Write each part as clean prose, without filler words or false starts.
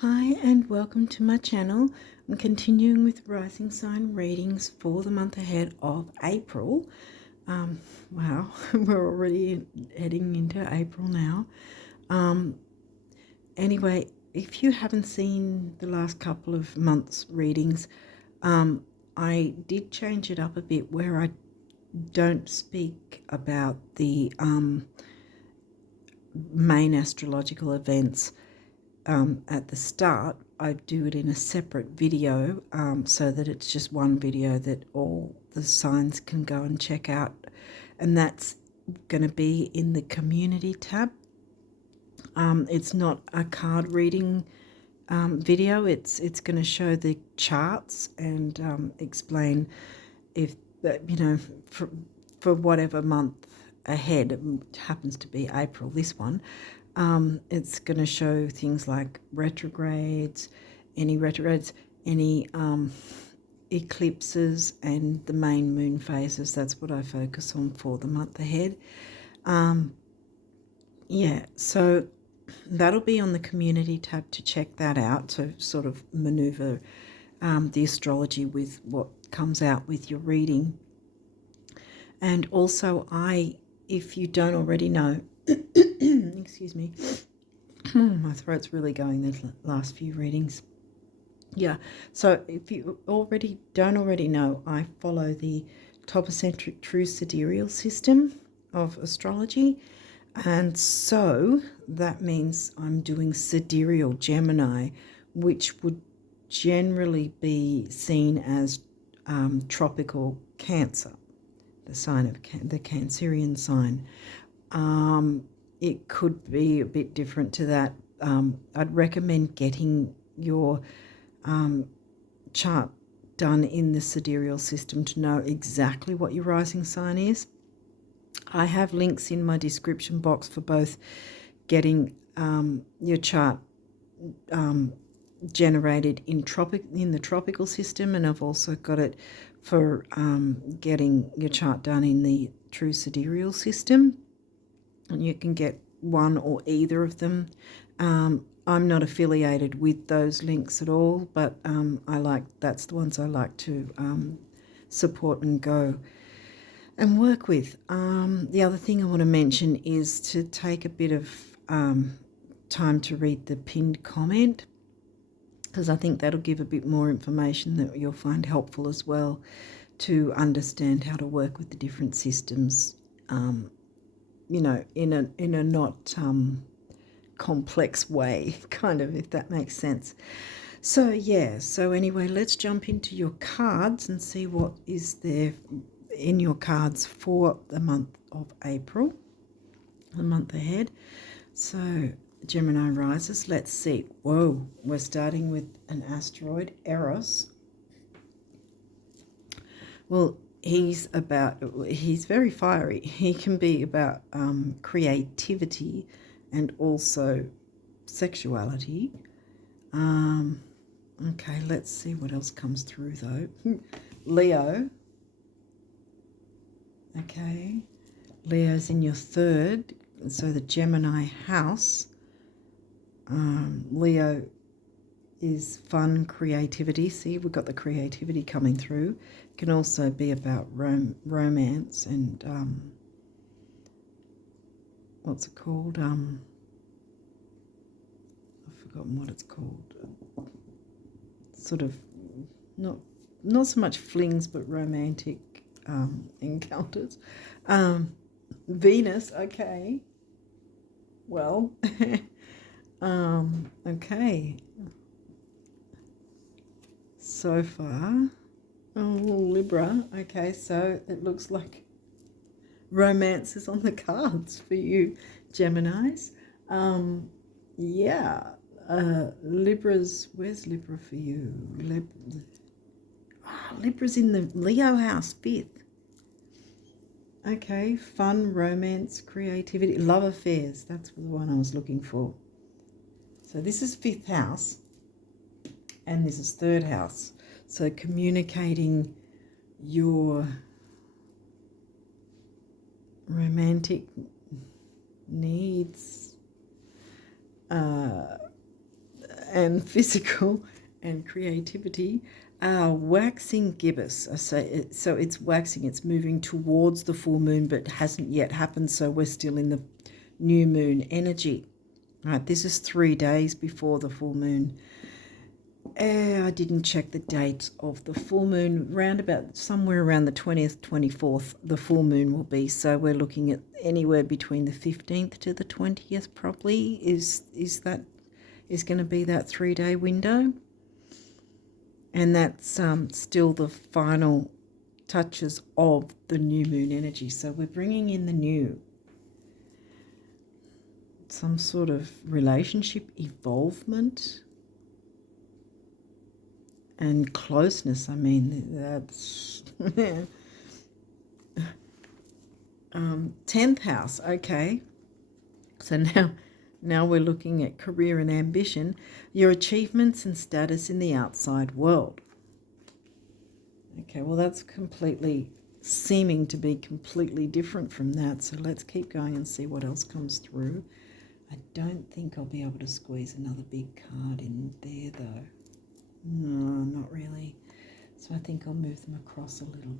Hi and welcome to my channel. I'm continuing with rising sign readings for the month ahead of April. Wow, we're already heading into April now. Anyway, if you haven't seen the last couple of months' readings, I did change it up a bit where I don't speak about the main astrological events at the start. I do it in a separate video so that it's just one video that all the signs can go and check out, and that's going to be in the community tab. It's not a card reading video. It's going to show the charts and explain if for whatever month ahead, it happens to be April, this one. It's going to show things like retrogrades, any eclipses, and the main moon phases. That's what I focus on for the month ahead. Yeah, so that'll be on the community tab to check that out, to sort of maneuver the astrology with what comes out with your reading. And also, if you don't already know, excuse me, my throat's really going these last few readings. Yeah, so if you don't already know, I follow the topocentric true sidereal system of astrology, and so that means I'm doing sidereal Gemini, which would generally be seen as tropical Cancer, the sign of the Cancerian sign. It could be a bit different to that. I'd recommend getting your chart done in the sidereal system to know exactly what your rising sign is. I have links in my description box for both getting your chart generated in the tropical system, and I've also got it for getting your chart done in the true sidereal system, and you can get one or either of them. I'm not affiliated with those links at all, but that's the ones I like to support and go and work with. The other thing I want to mention is to take a bit of time to read the pinned comment, because I think that'll give a bit more information that you'll find helpful as well to understand how to work with the different systems, in a not complex way, kind of, if that makes sense. So anyway, let's jump into your cards and see what is there in your cards for the month of April, the month ahead. So Gemini rises, let's see. Whoa, we're starting with an asteroid, Eros. Well, he's very fiery. He can be about creativity and also sexuality. Okay, let's see what else comes through though. Leo. Okay, Leo's in your third, so the Gemini house. Leo is fun, creativity. See, we've got the creativity coming through. It can also be about romance and what's it called? I've forgotten what it's called. Sort of not so much flings, but romantic encounters. Venus, okay. Well, okay. So far, Libra. Okay, so it looks like romance is on the cards for you, Geminis. Yeah. Libras, where's Libra for you? Libra's in the Leo house, 5th. Okay, fun, romance, creativity, love affairs. That's the one I was looking for. So this is 5th house, and this is 3rd house. So communicating your romantic needs, and physical and creativity are waxing gibbous. So it's waxing, it's moving towards the full moon, but hasn't yet happened, so we're still in the new moon energy. Right, this is 3 days before the full moon. I didn't check the date of the full moon. Somewhere around the 20th, 24th, the full moon will be. So we're looking at anywhere between the 15th to the 20th probably is going to be that 3-day window. And that's still the final touches of the new moon energy. So we're bringing in the new. Some sort of relationship evolvement and closeness. I mean, that's 10th house. Okay, so now we're looking at career and ambition, your achievements and status in the outside world. Okay, well, that's seeming to be completely different from that. So let's keep going and see what else comes through. I don't think I'll be able to squeeze another big card in there, though. No, not really. So I think I'll move them across a little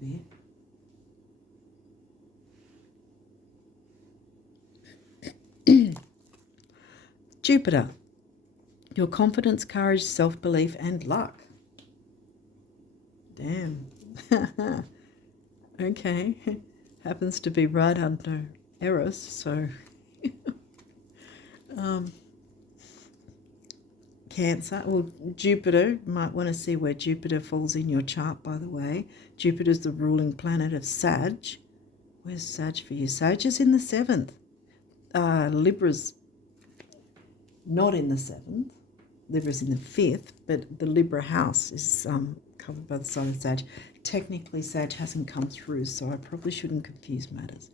bit. Jupiter, your confidence, courage, self-belief, and luck. Damn. Okay. Happens to be right under Eris, so... Cancer, well, Jupiter, you might want to see where Jupiter falls in your chart, by the way. Jupiter's the ruling planet of Sag. Where's Sag for you? Sag is in the 7th. Libra's not in the 7th. Libra's in the 5th, but the Libra house is covered by the sign of Sag. Technically, Sag hasn't come through, so I probably shouldn't confuse matters.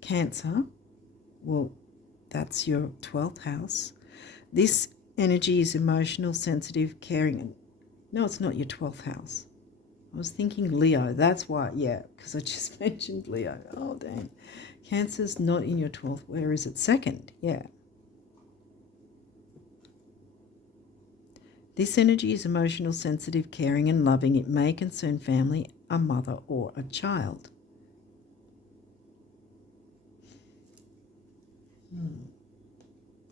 Cancer, well, that's your 12th house. This energy is emotional, sensitive, caring. No, it's not your 12th house. I was thinking Leo. That's why, yeah, because I just mentioned Leo. Oh, dang. Cancer's not in your 12th. Where is it? 2nd, yeah. This energy is emotional, sensitive, caring, and loving. It may concern family, a mother, or a child.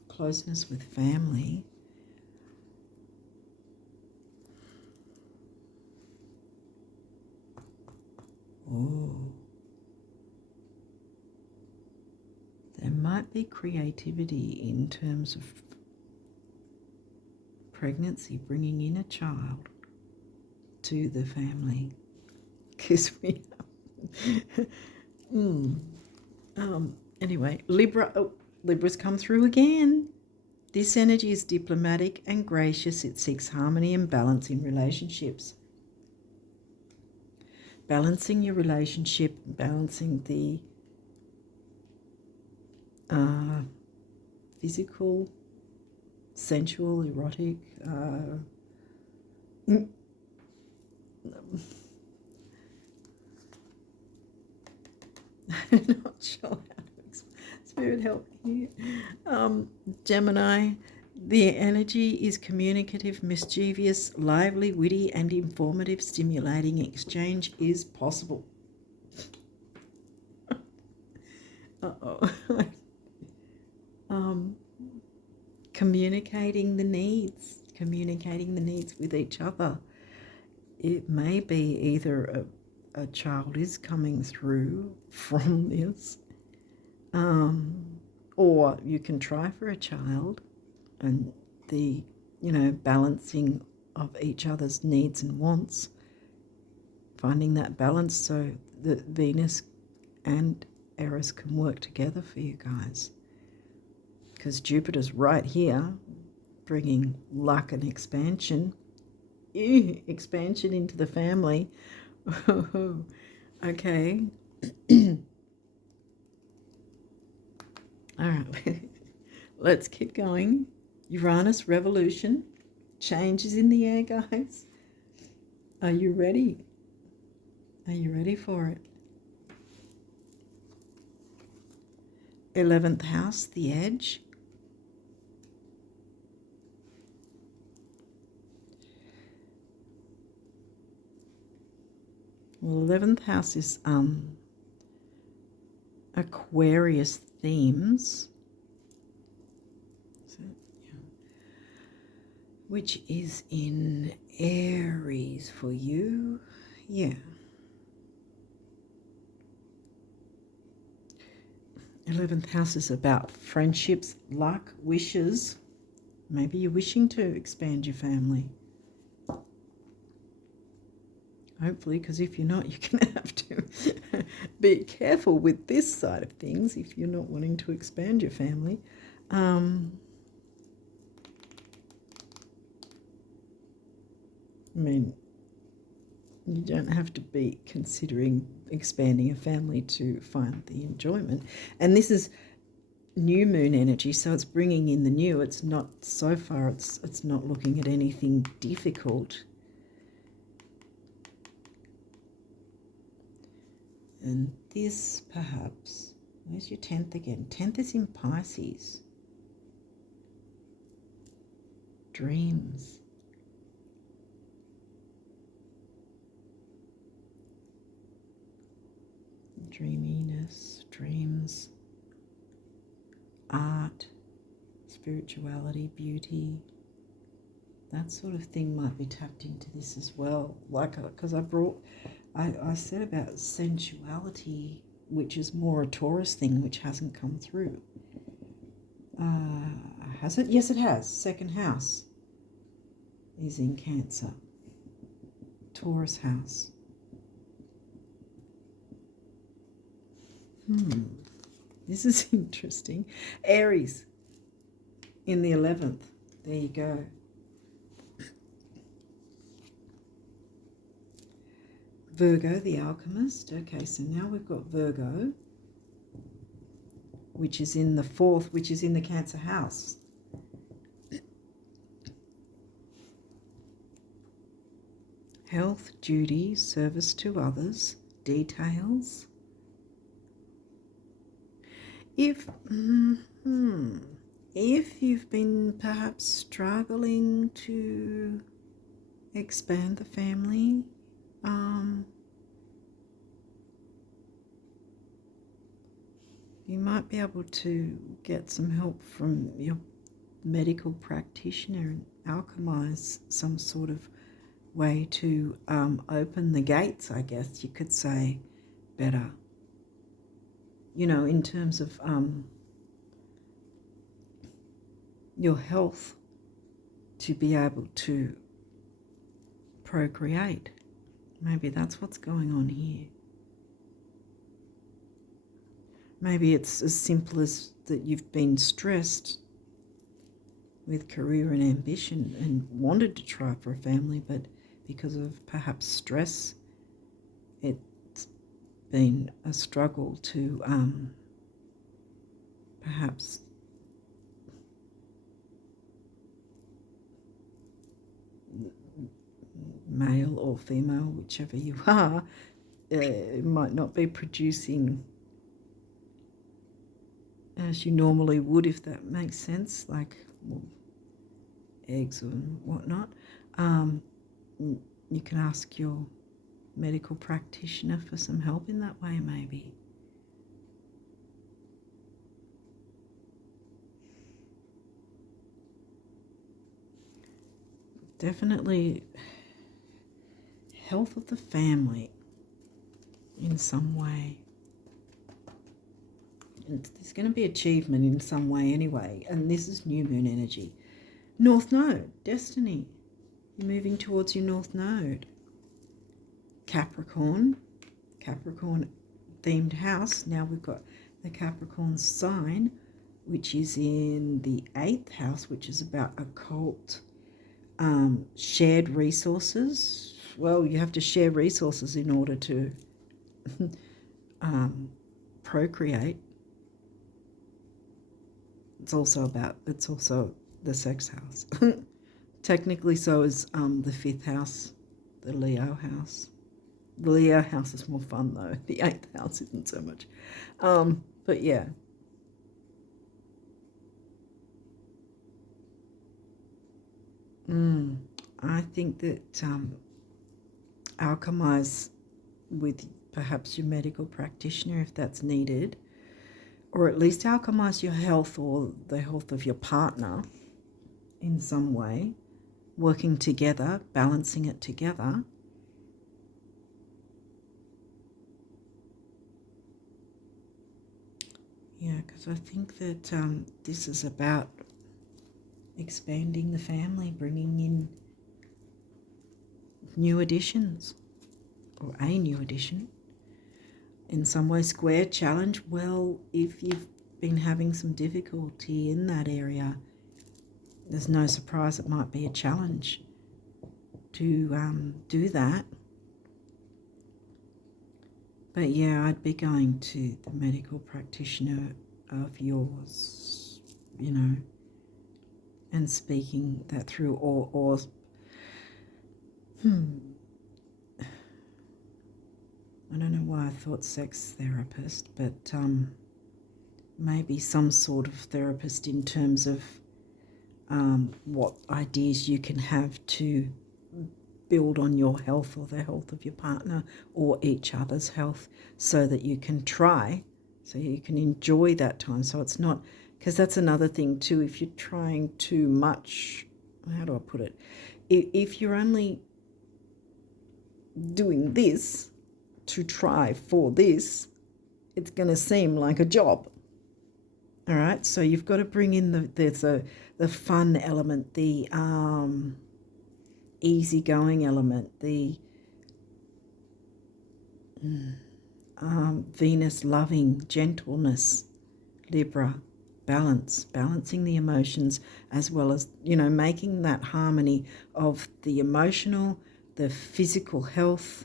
Closeness with family. Oh. There might be creativity in terms of pregnancy, bringing in a child to the family. Because we anyway, Libra. Oh, Libra's come through again. This energy is diplomatic and gracious. It seeks harmony and balance in relationships. Balancing your relationship, balancing the physical, sensual, erotic, I'm not sure how to explain. Spirit help me here. Gemini, the energy is communicative, mischievous, lively, witty, and informative. Stimulating exchange is possible. Uh-oh. Communicating the needs with each other. It may be either a child is coming through from this, or you can try for a child, and the balancing of each other's needs and wants, finding that balance so that Venus and Eris can work together for you guys, because Jupiter's right here bringing luck and expansion into the family. Okay. All right. Let's keep going. Uranus revolution. Changes in the air, guys. Are you ready? Are you ready for it? 11th house, the edge. Well, 11th house is Aquarius themes, so, yeah, which is in Aries for you. Yeah. 11th house is about friendships, luck, wishes. Maybe you're wishing to expand your family. Hopefully, because if you're not, you're going to have to be careful with this side of things if you're not wanting to expand your family. I mean, you don't have to be considering expanding a family to find the enjoyment. And this is new moon energy, so it's bringing in the new. It's not, so far, it's not looking at anything difficult. And this, perhaps, where's your 10th again? 10th is in Pisces. Dreams. Dreaminess, dreams, art, spirituality, beauty. That sort of thing might be tapped into this as well. Like, because I said about sensuality, which is more a Taurus thing, which hasn't come through. Has it? Yes, it has. Second house is in Cancer. Taurus house. This is interesting. Aries in the 11th. There you go. Virgo, the alchemist. Okay, so now we've got Virgo, which is in the 4th, which is in the Cancer house. Health, duty, service to others, details. If you've been perhaps struggling to expand the family, you might be able to get some help from your medical practitioner and alchemize some sort of way to open the gates, I guess you could say, better. You know, in terms of your health, to be able to procreate. Maybe that's what's going on here. Maybe it's as simple as that you've been stressed with career and ambition and wanted to try for a family, but because of perhaps stress, it's been a struggle to perhaps male or female, whichever you are, might not be producing as you normally would, if that makes sense, like eggs and whatnot. You can ask your medical practitioner for some help in that way, maybe. Definitely health of the family in some way. And there's going to be achievement in some way anyway, and this is new moon energy. North Node, destiny. You're moving towards your North Node. Capricorn themed house. Now we've got the Capricorn sign, which is in the 8th house, which is about occult, shared resources. Well, you have to share resources in order to procreate. It's also the sex house. Technically, so is the 5th house, the Leo house. The Leo house is more fun though. The 8th house isn't so much. But yeah. I think that alchemize with perhaps your medical practitioner if that's needed, or at least alchemize your health or the health of your partner in some way, working together, balancing it together. Yeah, because I think that this is about expanding the family, bringing in new additions, or a new addition. In some way, square challenge. Well, if you've been having some difficulty in that area, there's no surprise it might be a challenge to do that. But yeah, I'd be going to the medical practitioner of yours, you know, and speaking that through, or I don't know why I thought sex therapist, but maybe some sort of therapist in terms of what ideas you can have to build on your health or the health of your partner or each other's health, so that you can try, so you can enjoy that time. So it's not, because that's another thing too, if you're trying too much, how do I put it? If you're only doing this to try for this, it's going to seem like a job. All right, so you've got to bring in the fun element, the easygoing element, the Venus loving gentleness, Libra balancing the emotions, as well as, you know, making that harmony of the emotional, the physical health,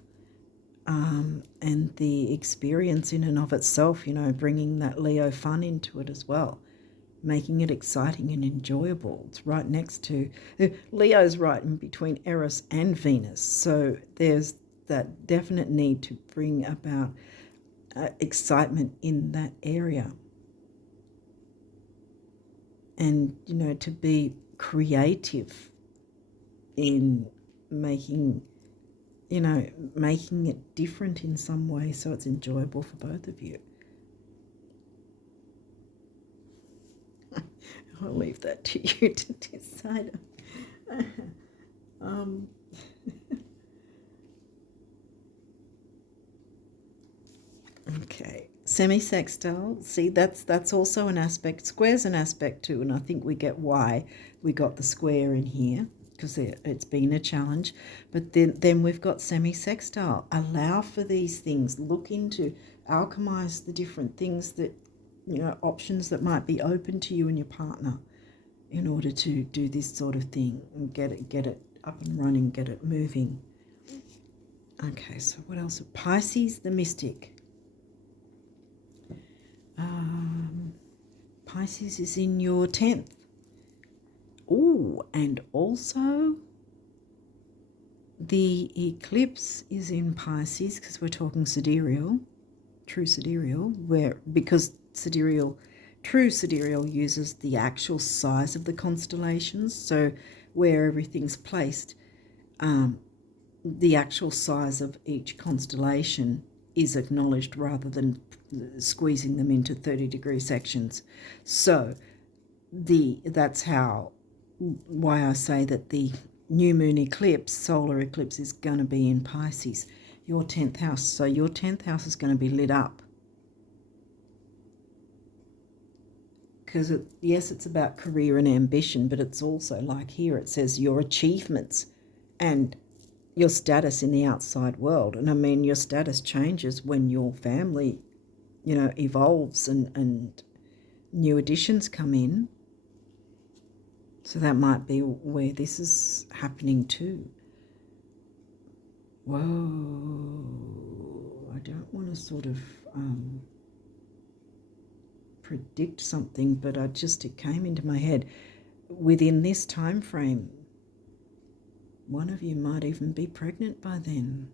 and the experience in and of itself, you know, bringing that Leo fun into it as well, making it exciting and enjoyable. It's right next to, Leo's right in between Eros and Venus, so there's that definite need to bring about excitement in that area. And, you know, to be creative in making it different in some way so it's enjoyable for both of you. I'll leave that to you to decide. Okay, semi-sextile. See, that's also an aspect. Square's an aspect too, and I think we get why we got the square in here, because it's been a challenge. But then we've got semi-sextile. Allow for these things. Look into, alchemize the different things that, you know, options that might be open to you and your partner in order to do this sort of thing and get it up and running, get it moving. Okay, so what else? Pisces, the mystic. Pisces is in your 10th. Oh, and also the eclipse is in Pisces, because we're talking sidereal, true sidereal, because true sidereal uses the actual size of the constellations, so where everything's placed, the actual size of each constellation is acknowledged rather than squeezing them into 30-degree sections. So that's why I say that the new moon eclipse, solar eclipse, is going to be in Pisces, your 10th house. So your 10th house is going to be lit up. Because, yes, it's about career and ambition, but it's also, like here, it says your achievements and your status in the outside world. And I mean, your status changes when your family, you know, evolves and new additions come in. So that might be where this is happening too. Whoa, I don't want to sort of predict something, but it came into my head. Within this time frame, one of you might even be pregnant by then.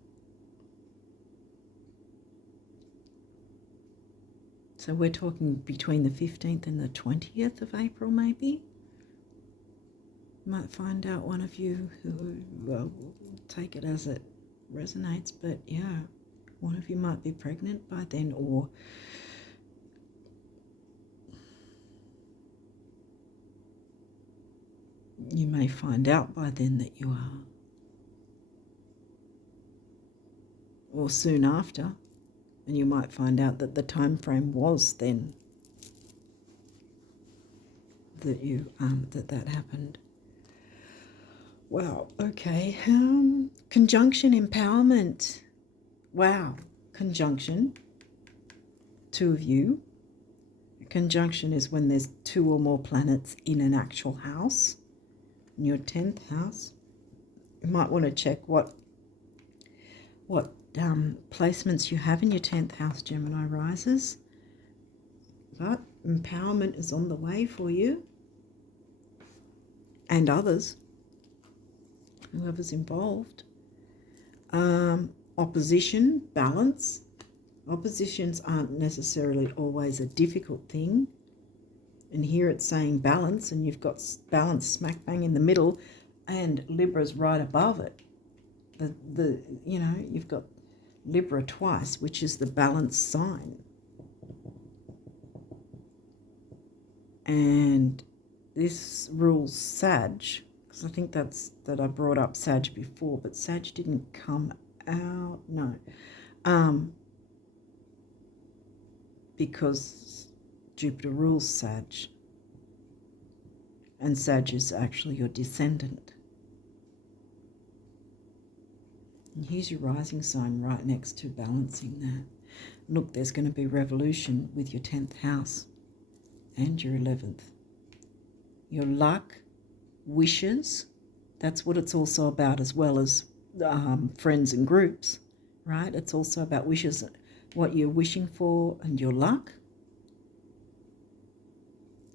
So we're talking between the 15th and the 20th of April, maybe. Might find out one of you who, well, take it as it resonates, but yeah. One of you might be pregnant by then, or you may find out by then that you are, or soon after, and you might find out that the time frame was then that you that happened. Wow. Okay. Conjunction empowerment. Wow. Conjunction. Two of you. A conjunction is when there's two or more planets in an actual house. In your 10th house, you might want to check what placements you have in your 10th house, Gemini risers. But empowerment is on the way for you and others, whoever's involved. Opposition, balance. Oppositions aren't necessarily always a difficult thing. And here it's saying balance, and you've got balance smack bang in the middle, and Libra's right above it. You've got Libra twice, which is the balance sign. And this rules Sag, because I think that I brought up Sag before, but Sag didn't come out, no. Because Jupiter rules Sag, and Sag is actually your descendant. And here's your rising sign right next to balancing that. Look, there's going to be revolution with your 10th house and your 11th. Your luck, wishes, that's what it's also about, as well as friends and groups, right? It's also about wishes, what you're wishing for, and your luck.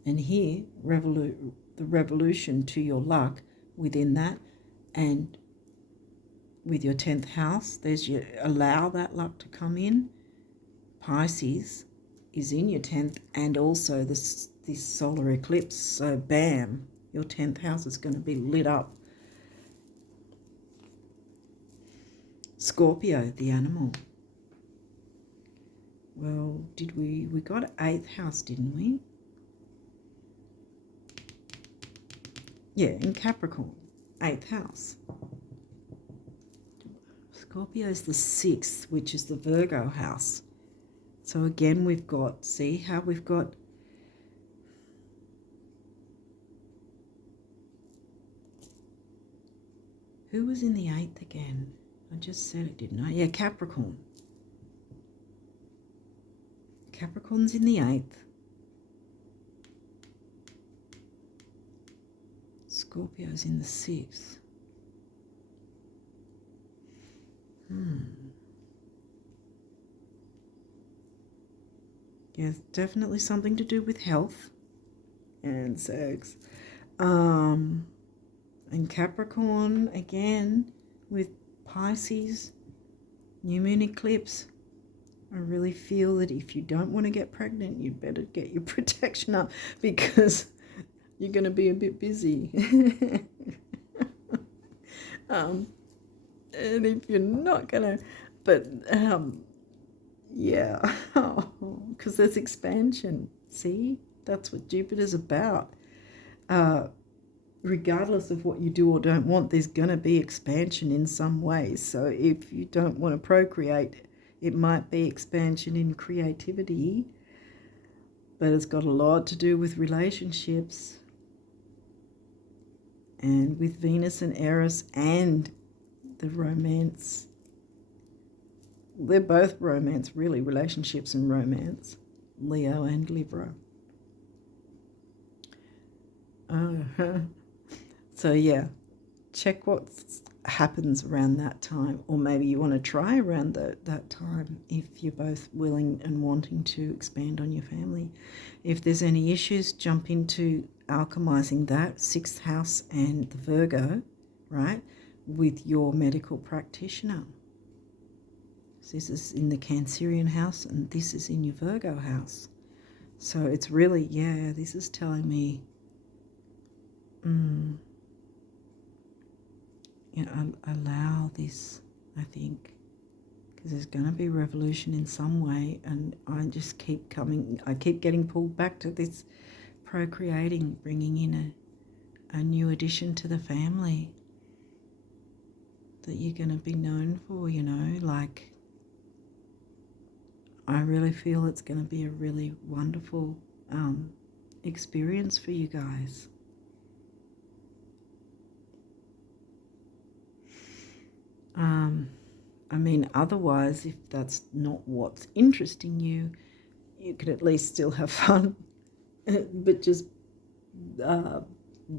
And here, the revolution to your luck within that, and with your 10th house, there's your allow that luck to come in. Pisces is in your 10th, and also this solar eclipse. So bam, your 10th house is going to be lit up. Scorpio, the animal. Well, we got 8th house, didn't we? Yeah, in Capricorn, 8th house. Scorpio is the 6th, which is the Virgo house. So again, we've got, see how we've got who was in the 8th again? I just said it, didn't I? Yeah, Capricorn. Capricorn's in the 8th. Scorpio's in the 6th. Yeah, definitely something to do with health and sex. And Capricorn, again, with Pisces, new moon eclipse. I really feel that if you don't want to get pregnant, you'd better get your protection up, because you're going to be a bit busy. And if you're not going to, but yeah, because there's expansion. See, that's what Jupiter's about. Regardless of what you do or don't want, there's going to be expansion in some way. So if you don't want to procreate, it might be expansion in creativity, but it's got a lot to do with relationships, and with Venus and Eris and the romance. They're both romance, really, relationships and romance, Leo and Libra. So yeah, check what happens around that time, or maybe you want to try around that time if you're both willing and wanting to expand on your family. If there's any issues, jump into alchemizing that 6th house and the Virgo, right, with your medical practitioner. So this is in the Cancerian house, and this is in your Virgo house. So it's really, yeah, this is telling me, allow this, I think. because there's going to be revolution in some way, and I keep getting pulled back to this procreating, bringing in a new addition to the family that you're going to be known for, like I really feel it's going to be a really wonderful experience for you guys. I mean, otherwise, if that's not what's interesting you, you could at least still have fun, but just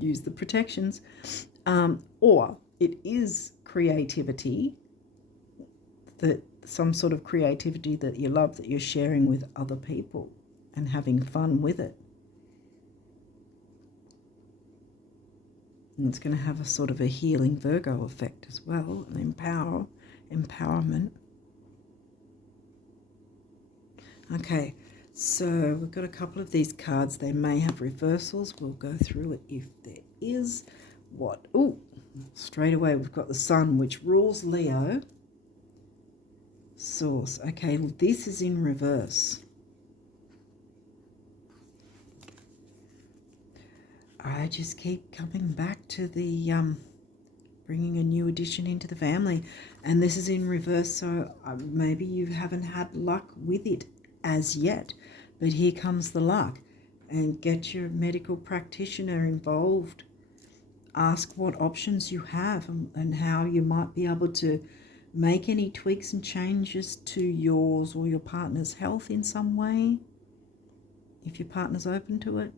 use the protections. Or it is creativity, that some sort of creativity that you love, that you're sharing with other people and having fun with it. And it's going to have a sort of a healing Virgo effect as well, an empowerment. Okay, so we've got a couple of these cards. They may have reversals. We'll go through it if there is. Straight away we've got the Sun, which rules Leo. Source. Okay, this is in reverse. I just keep coming back to the bringing a new addition into the family, and this is in reverse, so maybe you haven't had luck with it as yet, but here comes the luck. And get your medical practitioner involved. Ask what options you have and how you might be able to make any tweaks and changes to yours or your partner's health in some way, if your partner's open to it.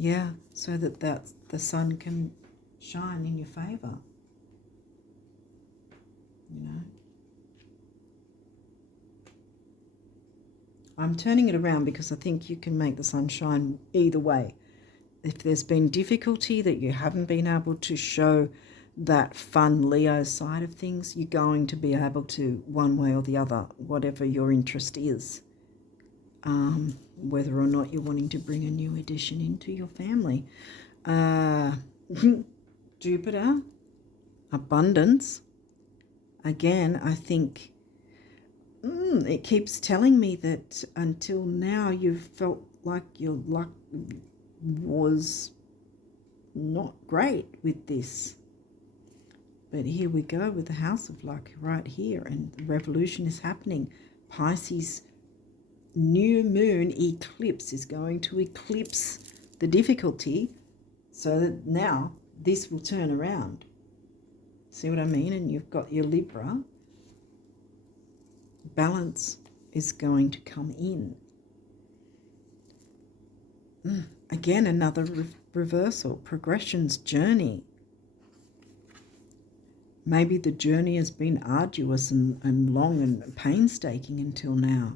Yeah, so that the sun can shine in your favor, I'm turning it around because I think you can make the sun shine either way. If there's been difficulty that you haven't been able to show that fun Leo side of things, you're going to be able to, one way or the other, whatever your interest is. Whether or not you're wanting to bring a new addition into your family. Jupiter, abundance. Again, I think it keeps telling me that until now you've felt like your luck was not great with this. But here we go with the House of Luck right here, and the revolution is happening. Pisces new moon eclipse is going to eclipse the difficulty, so that now this will turn around. See what I mean? And you've got your Libra. Balance is going to come in. Again, another reversal. Progression's journey. Maybe the journey has been arduous and long and painstaking until now.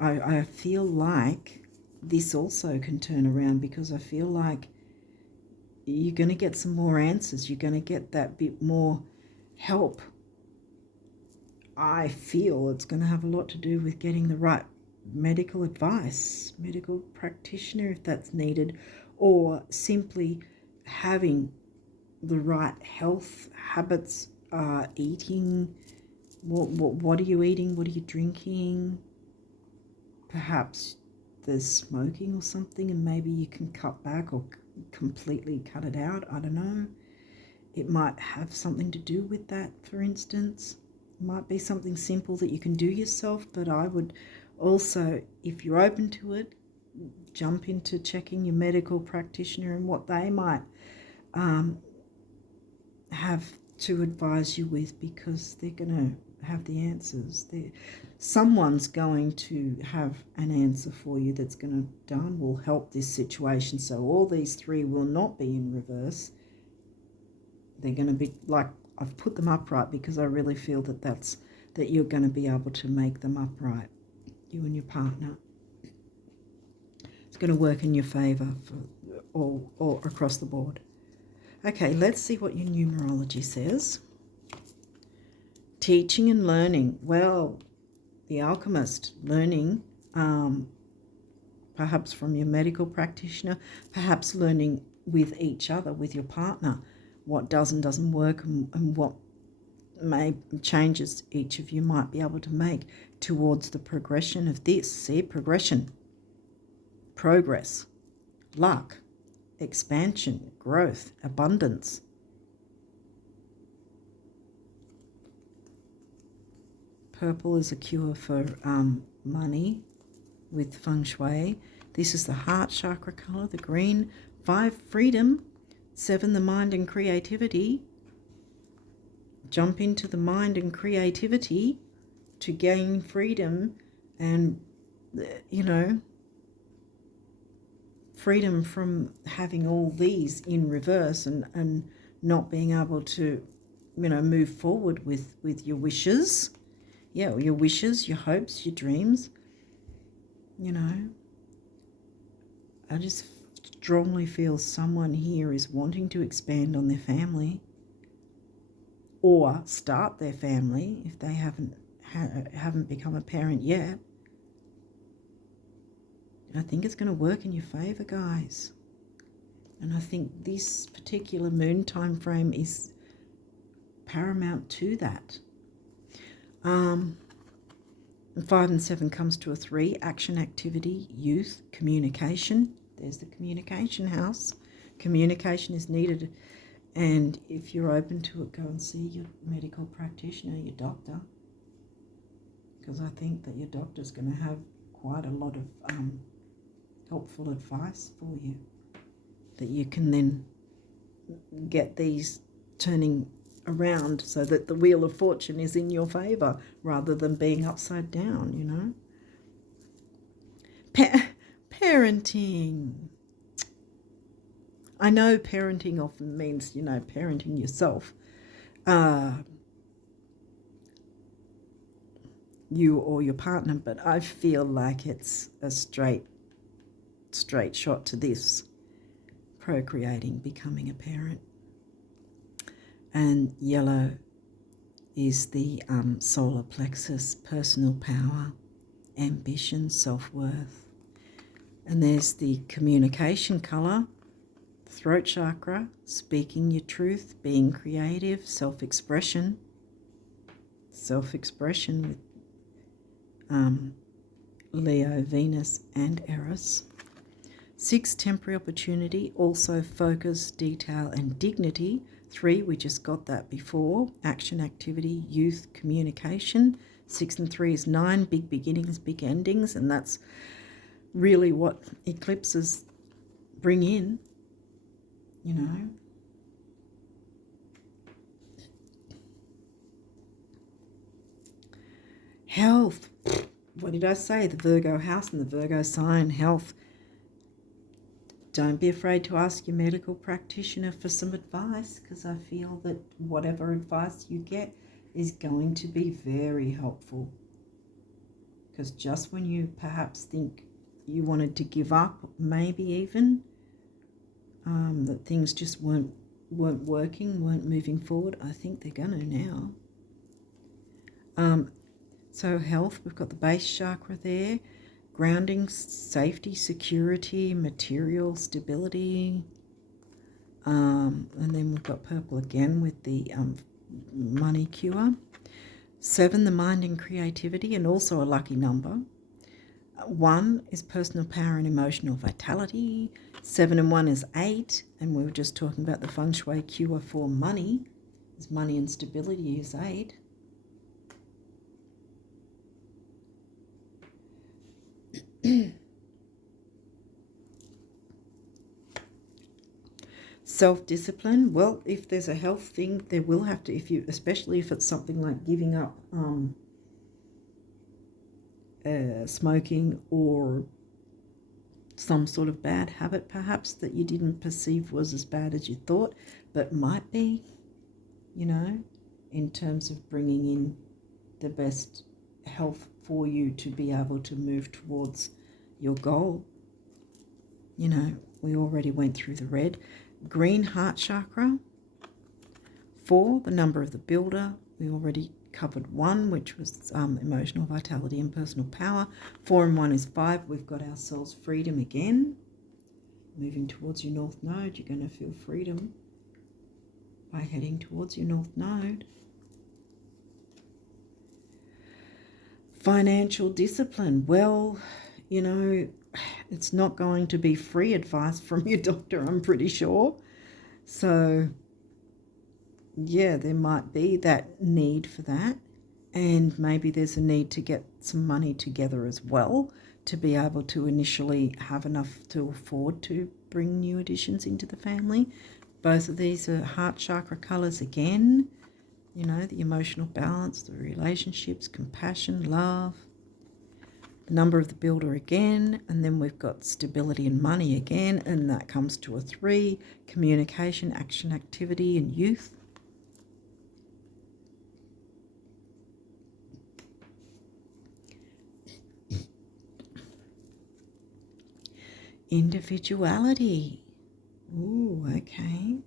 I feel like this also can turn around, because I feel like you're going to get some more answers. You're going to get that bit more help. I feel it's going to have a lot to do with getting the right medical advice, medical practitioner if that's needed, or simply having the right health habits, eating. What are you eating? What are you drinking? Perhaps there's smoking or something, and maybe you can cut back or completely cut it out. I don't know. It might have something to do with that, for instance. It might be something simple that you can do yourself, but I would also, if you're open to it, jump into checking your medical practitioner and what they might have to advise you with, because they're going to have the answers. Someone's going to have an answer for you that's going to will help this situation. So all these three will not be in reverse. They're going to be like, I've put them upright because I really feel that you're going to be able to make them upright, you and your partner. It's going to work in your favor for all across the board. Okay, let's see what your numerology says. Teaching and learning. Well, the alchemist, learning, perhaps from your medical practitioner, perhaps learning with each other, with your partner. what does and doesn't work, and what changes each of you might be able to make towards the progression of this. See, progression, progress, luck, expansion, growth, abundance. Purple is a cure for money with feng shui. This is the heart chakra color, the green. 5, freedom. 7, the mind and creativity. Jump into the mind and creativity to gain freedom and, you know, freedom from having all these in reverse and not being able to, you know, move forward with your wishes. Yeah, your wishes, your hopes, your dreams. You know, I just strongly feel someone here is wanting to expand on their family or start their family if they haven't become a parent yet. I think it's going to work in your favor, guys. And I think this particular moon time frame is paramount to that. 5 and 7 comes to a 3, action, activity, youth, communication. There's the communication house. Communication is needed, and if you're open to it, go and see your medical practitioner, your doctor, because I think that your doctor's going to have quite a lot of helpful advice for you that you can then get these turning around so that the wheel of fortune is in your favor rather than being upside down, you know. Parenting. I know parenting often means, you know, parenting yourself. You or your partner, but I feel like it's a straight shot to this. Procreating, becoming a parent. And yellow is the solar plexus, personal power, ambition, self-worth. And there's the communication colour, throat chakra, speaking your truth, being creative, self-expression with Leo, Venus and Eris. 6, temporary opportunity, also focus, detail and dignity. 3, we just got that before, action, activity, youth, communication. 6 and 3 is 9, big beginnings, big endings, and that's really what eclipses bring in, you know. Health. What did I say? The Virgo house and the Virgo sign, health. Don't be afraid to ask your medical practitioner for some advice, because I feel that whatever advice you get is going to be very helpful. Because just when you perhaps think you wanted to give up, maybe even, that things just weren't working, weren't moving forward, I think they're going to now. So health, we've got the base chakra there. Grounding, safety, security, material, stability. And then we've got purple again with the money cure. 7, the mind and creativity, and also a lucky number. 1 is personal power and emotional vitality. 7 and 1 is 8, and we were just talking about the feng shui cure for money. Is money and stability is 8. Self-discipline. Well, if there's a health thing, there will have to, especially if it's something like giving up smoking or some sort of bad habit perhaps that you didn't perceive was as bad as you thought, but might be, you know, in terms of bringing in the best health for you to be able to move towards your goal. You know, we already went through the red. Green, heart chakra. 4, the number of the builder. We already covered 1, which was emotional vitality and personal power. 4 and 1 is 5. We've got ourselves freedom again. Moving towards your north node, you're going to feel freedom. by heading towards your North Node. Financial discipline. Well, you know, it's not going to be free advice from your doctor, I'm pretty sure. So, yeah, there might be that need for that. And maybe there's a need to get some money together as well to be able to initially have enough to afford to bring new additions into the family. Both of these are heart chakra colours again. You know, the emotional balance, the relationships, compassion, love. The number of the builder again, and then we've got stability and money again, and that comes to a 3, communication, action, activity, and youth. Individuality. Ooh, okay.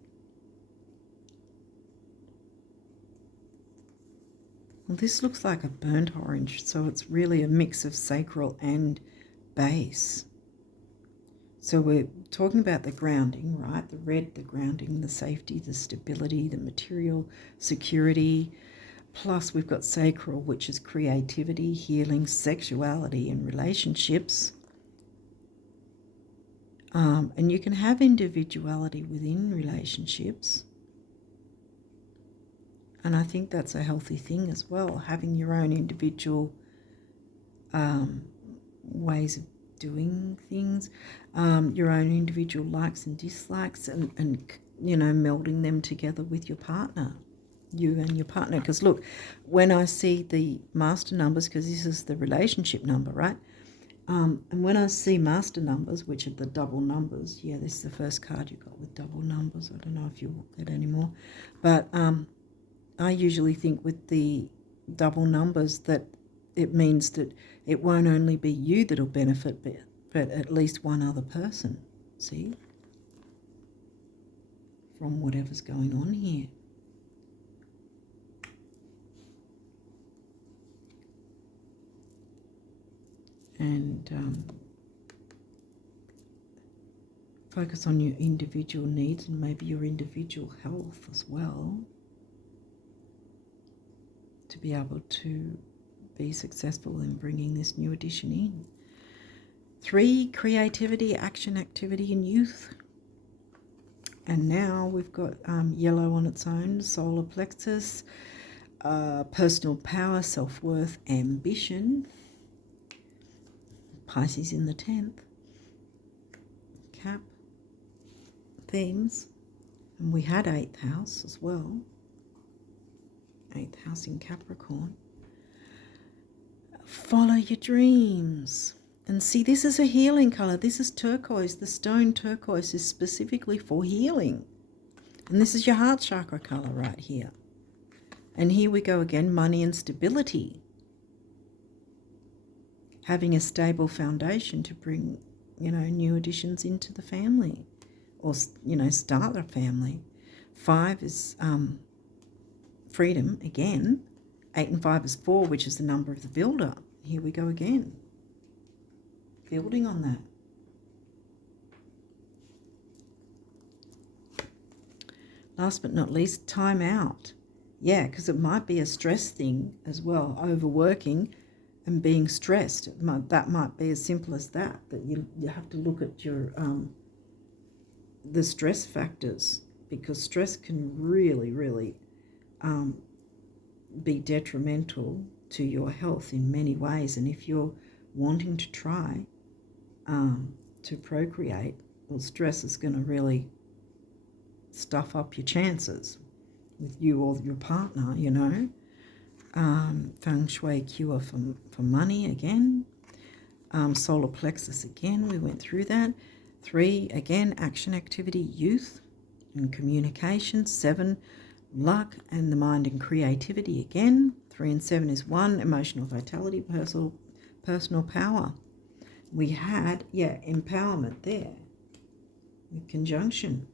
Well, this looks like a burnt orange, so it's really a mix of sacral and base. So we're talking about the grounding, right? The red, the grounding, the safety, the stability, the material security. Plus we've got sacral, which is creativity, healing, sexuality, and relationships. And you can have individuality within relationships. And I think that's a healthy thing as well, having your own individual ways of doing things, your own individual likes and dislikes, and you know, melding them together with your partner, you and your partner. Because look, when I see the master numbers, because this is the relationship number, right? And when I see master numbers, which are the double numbers, yeah, this is the first card you got with double numbers. I don't know if you walk that anymore, but I usually think with the double numbers that it means that it won't only be you that'll benefit, but at least one other person, see, from whatever's going on here. And focus on your individual needs and maybe your individual health as well, to be able to be successful in bringing this new addition in. 3, creativity, action, activity, and youth. And now we've got yellow on its own, solar plexus, personal power, self-worth, ambition. Pisces in the 10th. Cap. Themes. And we had 8th house as well. 8th house in Capricorn. Follow your dreams. And see, this is a healing colour. This is turquoise. The stone turquoise is specifically for healing. And this is your heart chakra colour right here. And here we go again, money and stability. Having a stable foundation to bring, you know, new additions into the family, or, you know, start a family. 5 is freedom again. 8 and 5 is 4, which is the number of the builder. Here we go again. Building on that. Last but not least, time out. Yeah, because it might be a stress thing as well, overworking and being stressed. That might be as simple as that you have to look at your the stress factors, because stress can really, really be detrimental to your health in many ways. And if you're wanting to try to procreate, well, stress is going to really stuff up your chances with you or your partner, you know. Feng Shui cure for money again. Solar plexus again, we went through that. 3, again, action, activity, youth and communication. 7, luck and the mind and creativity again. 3 and 7 is 1, emotional vitality, personal power. We had, yeah, empowerment there with conjunction.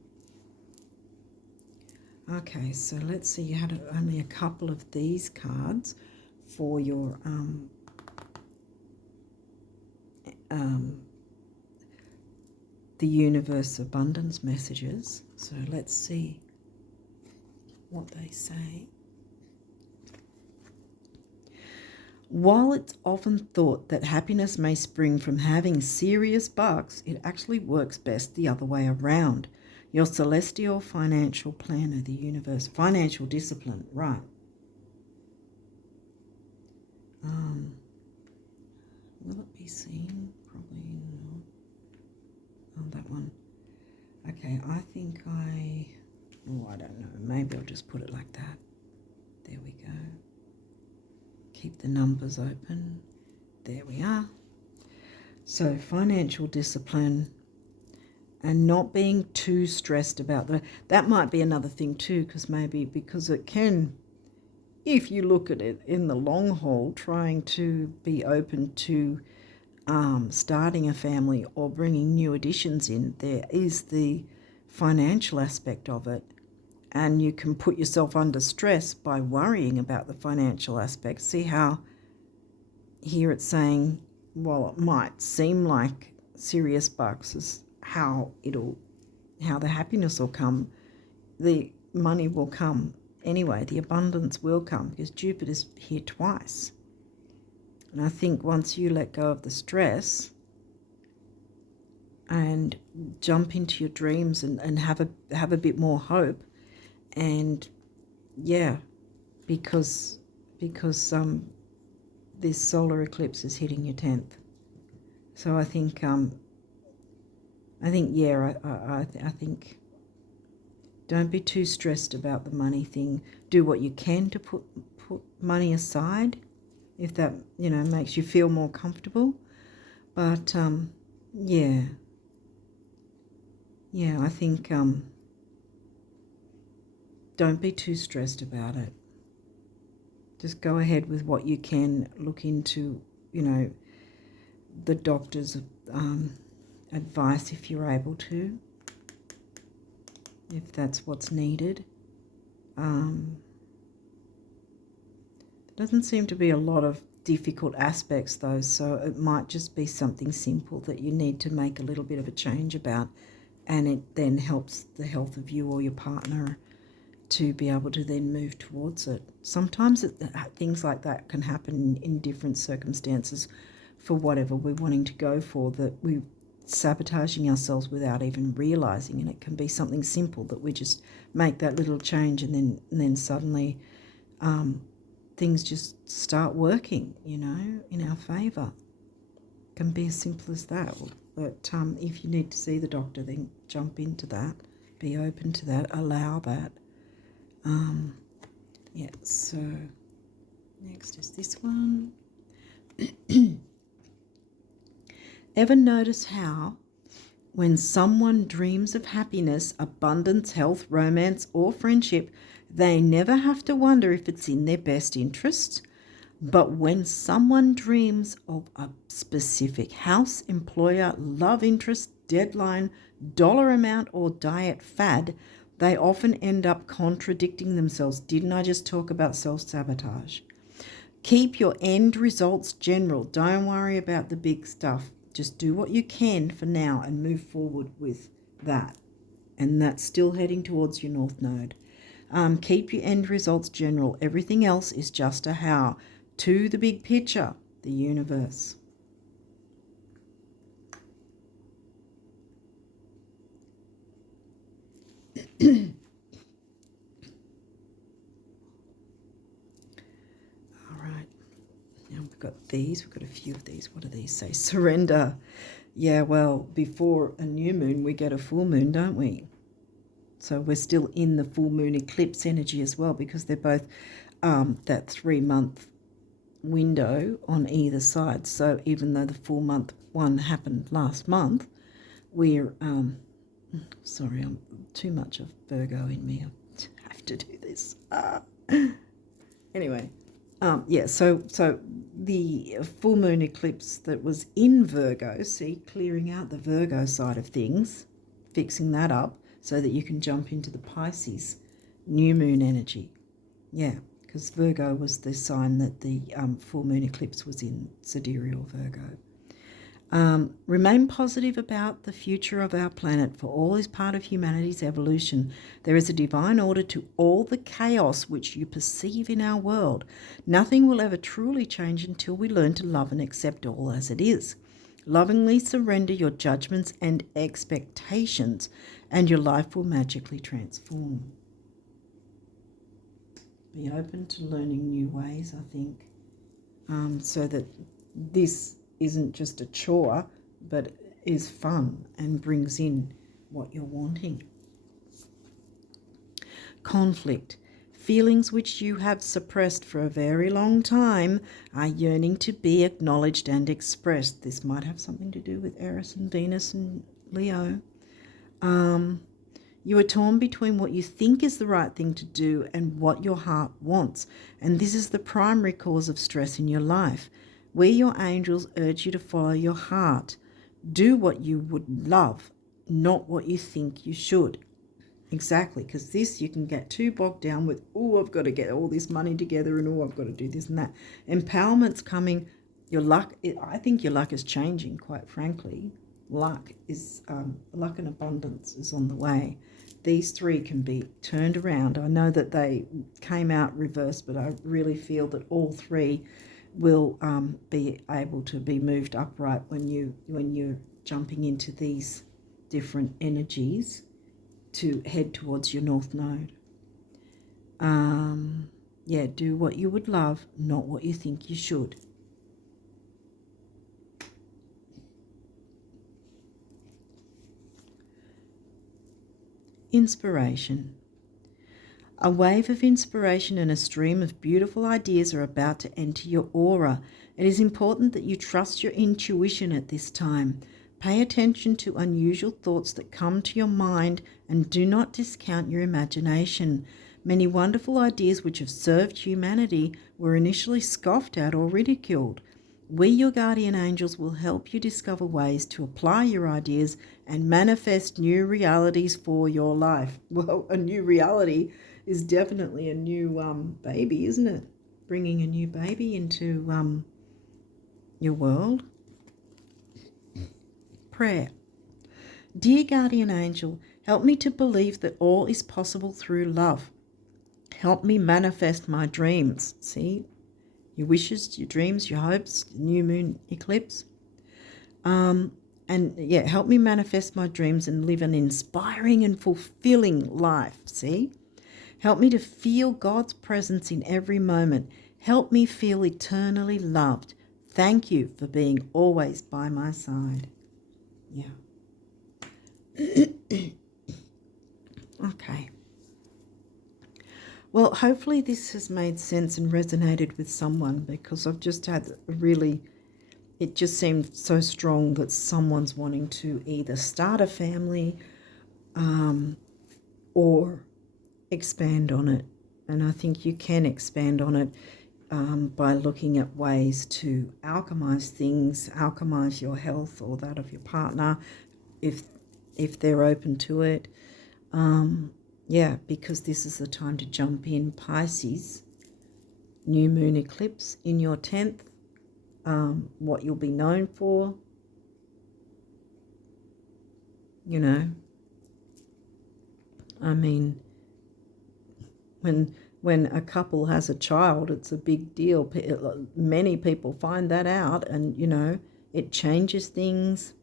Okay, so let's see, you had only a couple of these cards for your the universe abundance messages. So let's see. what they say. While it's often thought that happiness may spring from having serious bucks, it actually works best the other way around. Your celestial financial planner, the universe, financial discipline, right. Will it be seen? Probably not. Oh, that one. Okay, I think I don't know. Maybe I'll just put it like that. There we go. Keep the numbers open. There we are. So financial discipline and not being too stressed about that might be another thing too, because it can, if you look at it in the long haul, trying to be open to starting a family or bringing new additions in, there is the financial aspect of it. And you can put yourself under stress by worrying about the financial aspect. See how here it's saying, while it might seem like serious bucks is how the happiness will come, the money will come anyway, the abundance will come, because Jupiter's here twice. And I think once you let go of the stress and jump into your dreams and have a bit more hope, and yeah, because this solar eclipse is hitting your 10th. So I think don't be too stressed about the money thing. Do what you can to put money aside, if that makes you feel more comfortable. But yeah, I think don't be too stressed about it. Just go ahead with what you can. Look into, the doctor's advice if you're able to, if that's what's needed. There doesn't seem to be a lot of difficult aspects though, so it might just be something simple that you need to make a little bit of a change about, and it then helps the health of you or your partner to be able to then move towards it. Sometimes things like that can happen in different circumstances for whatever we're wanting to go for, that we're sabotaging ourselves without even realizing, and it can be something simple that we just make that little change, and then suddenly things just start working, in our favor. It can be as simple as that. But if you need to see the doctor, then jump into that. Be open to that. Allow that. So next is this one. Ever notice how, when someone dreams of happiness, abundance, health, romance, or friendship, they never have to wonder if it's in their best interest? But when someone dreams of a specific house, employer, love interest, deadline, dollar amount, or diet fad, they often end up contradicting themselves. Didn't I just talk about self-sabotage? Keep your end results general. Don't worry about the big stuff. Just do what you can for now and move forward with that. And that's still heading towards your North Node. Keep your end results general. Everything else is just a how. To the big picture, the universe. We've got these. We've got a few of these. What do these say? Surrender. Yeah, well, before a new moon, we get a full moon, don't we? So we're still in the full moon eclipse energy as well, because they're both that 3-month window on either side. So even though the full month one happened last month, we're sorry, I'm too much of Virgo in me. I have to do this. Anyway. So the full moon eclipse that was in Virgo, see, clearing out the Virgo side of things, fixing that up so that you can jump into the Pisces new moon energy. Yeah, because Virgo was the sign that the full moon eclipse was in, sidereal Virgo. Remain positive about the future of our planet, for all is part of humanity's evolution. There is a divine order to all the chaos which you perceive in our world. Nothing will ever truly change until we learn to love and accept all as it is. Lovingly surrender your judgments and expectations, and your life will magically transform. Be open to learning new ways, I think, so that this isn't just a chore, but is fun and brings in what you're wanting. Conflict. Feelings which you have suppressed for a very long time are yearning to be acknowledged and expressed. This might have something to do with Eris and Venus and Leo. You are torn between what you think is the right thing to do and what your heart wants, and this is the primary cause of stress in your life. We, your angels, urge you to follow your heart. Do what you would love, not what you think you should. Exactly, because this you can get too bogged down with, oh, I've got to get all this money together and oh, I've got to do this and that. Empowerment's coming. Your luck, I think your luck is changing, quite frankly. Luck and abundance is on the way. These three can be turned around. I know that they came out reversed, but I really feel that all three will be able to be moved upright when you're jumping into these different energies to head towards your north node. Do what you would love, not what you think you should. Inspiration. A wave of inspiration and a stream of beautiful ideas are about to enter your aura. It is important that you trust your intuition at this time. Pay attention to unusual thoughts that come to your mind and do not discount your imagination. Many wonderful ideas which have served humanity were initially scoffed at or ridiculed. We, your guardian angels, will help you discover ways to apply your ideas and manifest new realities for your life. Well, a new reality is definitely a new baby, isn't it? Bringing a new baby into your world. Prayer. Dear guardian angel, help me to believe that all is possible through love. Help me manifest my dreams. See? Your wishes, your dreams, your hopes, new moon eclipse. Help me manifest my dreams and live an inspiring and fulfilling life. See? Help me to feel God's presence in every moment. Help me feel eternally loved. Thank you for being always by my side. Yeah. Okay. Well, hopefully this has made sense and resonated with someone, because I've just had it just seemed so strong that someone's wanting to either start a family or expand on it. And I think you can expand on it by looking at ways to alchemize things, alchemize your health or that of your partner, if they're open to it. Because this is the time to jump in. Pisces, new moon eclipse in your 10th, what you'll be known for, I mean, when a couple has a child, it's a big deal. Many people find that out, and, it changes things,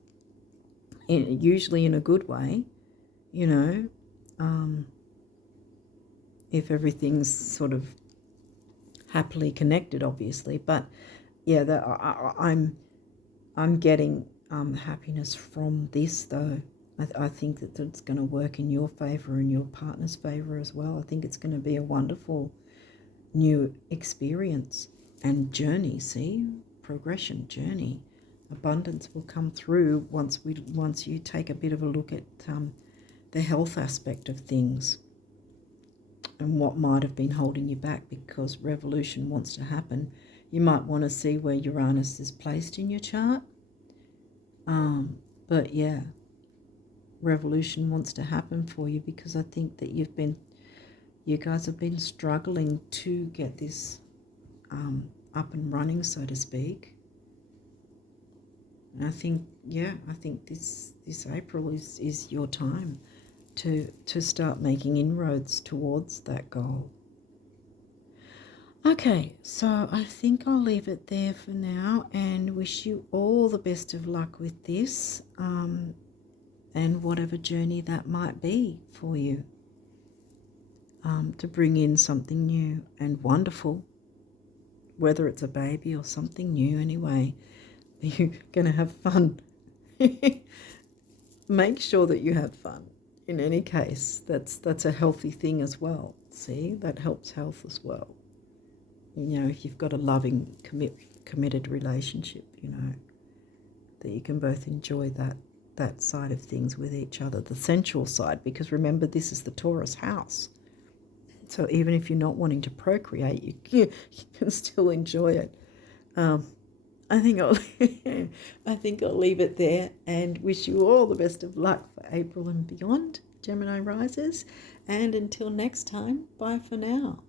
usually in a good way, if everything's sort of happily connected, obviously. But I'm getting happiness from this, though. I think that it's going to work in your favor and your partner's favor as well. I think it's going to be a wonderful new experience and journey. See, progression, journey, abundance will come through once you take a bit of a look at the health aspect of things and what might have been holding you back, because revolution wants to happen. You might want to see where Uranus is placed in your chart. Revolution wants to happen for you, because I think that you guys have been struggling to get this up and running, so to speak. And I think, I think this April is your time to start making inroads towards that goal. Okay, so I think I'll leave it there for now and wish you all the best of luck with this, and whatever journey that might be for you, to bring in something new and wonderful, whether it's a baby or something new anyway. You're going to have fun. Make sure that you have fun. In any case, that's a healthy thing as well. See, that helps health as well. You know, if you've got a loving, committed relationship, you know, that you can both enjoy that side of things with each other, the sensual side, because remember, this is the Taurus house. So even if you're not wanting to procreate, you can still enjoy it. I think I'll leave it there and wish you all the best of luck for April and beyond, Gemini risers. And until next time, bye for now.